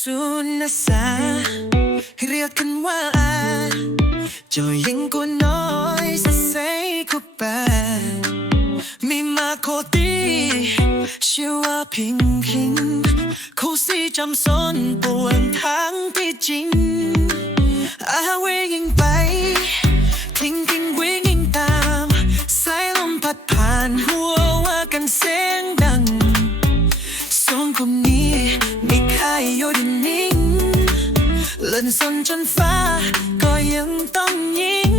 สุนัสาเรียกกันว่าเจ้าหญิงกูน้อยสะเซคุปะมีมาโคตีชื่อว่าพิงพิงคู่สีจำซ้อนปวนทั้งที่จริงอาวิ่านหัวว่ากันเสียงดังสองคนนี้ไม่เคยอยู่นิ่งเล่นสนจนฟ้าก็ยังต้องยิง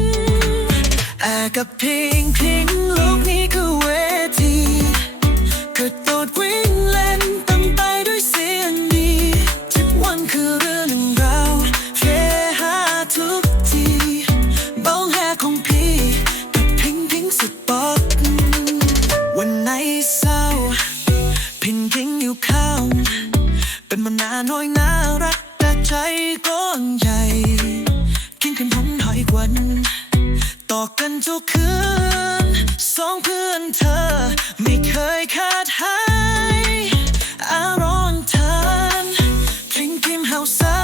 แอกับเพลงเพลง พิงพิงอยู่ข้างเป็นมันาน้อยน่ารักแต่ใจก้อนใหญ่กินขนมหอยกวัน ต่อกันทุกคืนสองเพื่อนเธอ ไม่เคยขาดหายอารอนทานพิงพิมเฮาซา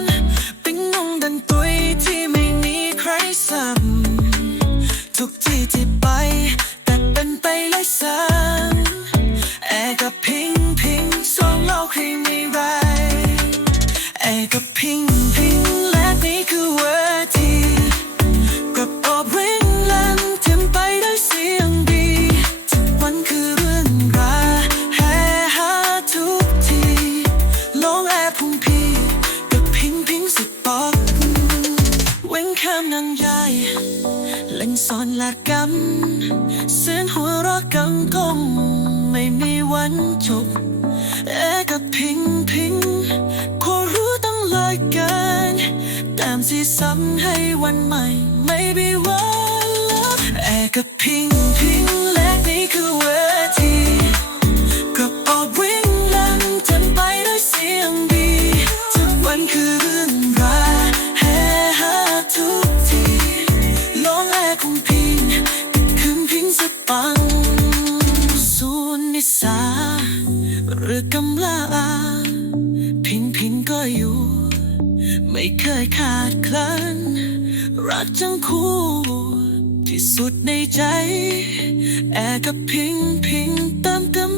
นปิ้งนงดันตุยที่ไม่มีใครซ้ำทุกที่ที่ไป แต่เป็นไปไร้สา กับพิงพิงและนี่คือเวทีกระปอบวิ่งเล่นเต็มไปด้วยเสียงดีทุกวันคือเรื่องราวแฮ่ฮาทุกทีลองแอบพุงพีกับพิงพิงสุดปอกเวิ่งข้ามนางใหญ่เล่นซ่อนละกันเสียงหัวเราะกังกงไม่มีวันจบเอกับพิงพิง เลยกันตามที่ซ้ำให้วันใหม่ไม่มีวันลับแอกับพิงพิงและนี่คือเวทีกระปอบวิ่งเล่นเต็มไปด้วยเสียงดีทุกวันคือเรื่องราแฮ่ฮาทุกทีลองแอของพิงคืนพิงสปังสูนนิสาหรือกำลา ไม่เคยขาดคลันรักทั้งคู่ ที่สุดในใจ แอบกับพิงพิงเติมเตมออกไปใหญ่